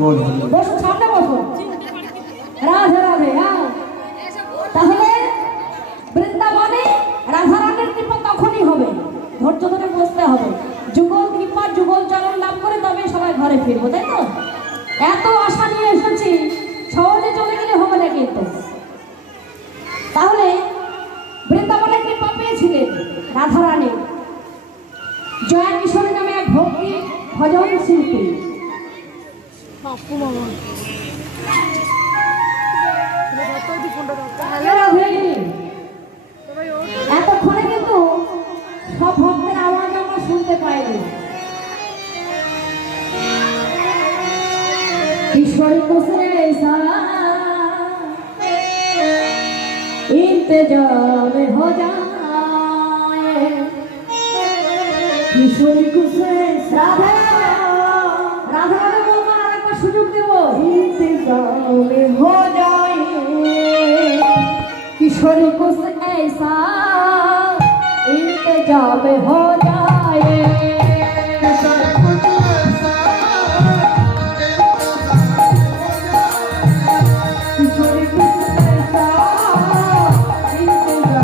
বসো, সামনে বসো। রাধে রাধে। হ্যাঁ, তাহলে বৃন্দাবনে রাধারানীর কৃপা তখনই হবে, ধৈর্য ধরে বসতে হবে। যুগল কৃপা যুগল চরণ লাভ করে তবে সবাই ঘরে ফিরবো, তাই তো? এত আশা নিয়ে এসেছি, সহজে চলে গেলে হবে না কিন্তু। তাহলে বৃন্দাবনে কৃপা পেয়েছিলেন রাধারানী। জয়া কিশোরী নামে এক ভক্তি ভজন শিল্পী। এতক্ষণে কিন্তু সব ভক্তের আওয়াজ আমরা শুনতে পাইনি। किशोरी को ऐसा इंतजाम हो जाए, किशोरी को राधा राधा का सुযোগ देव इंतजाम हो जाए, किशोरी को ऐसा इंतजाम हो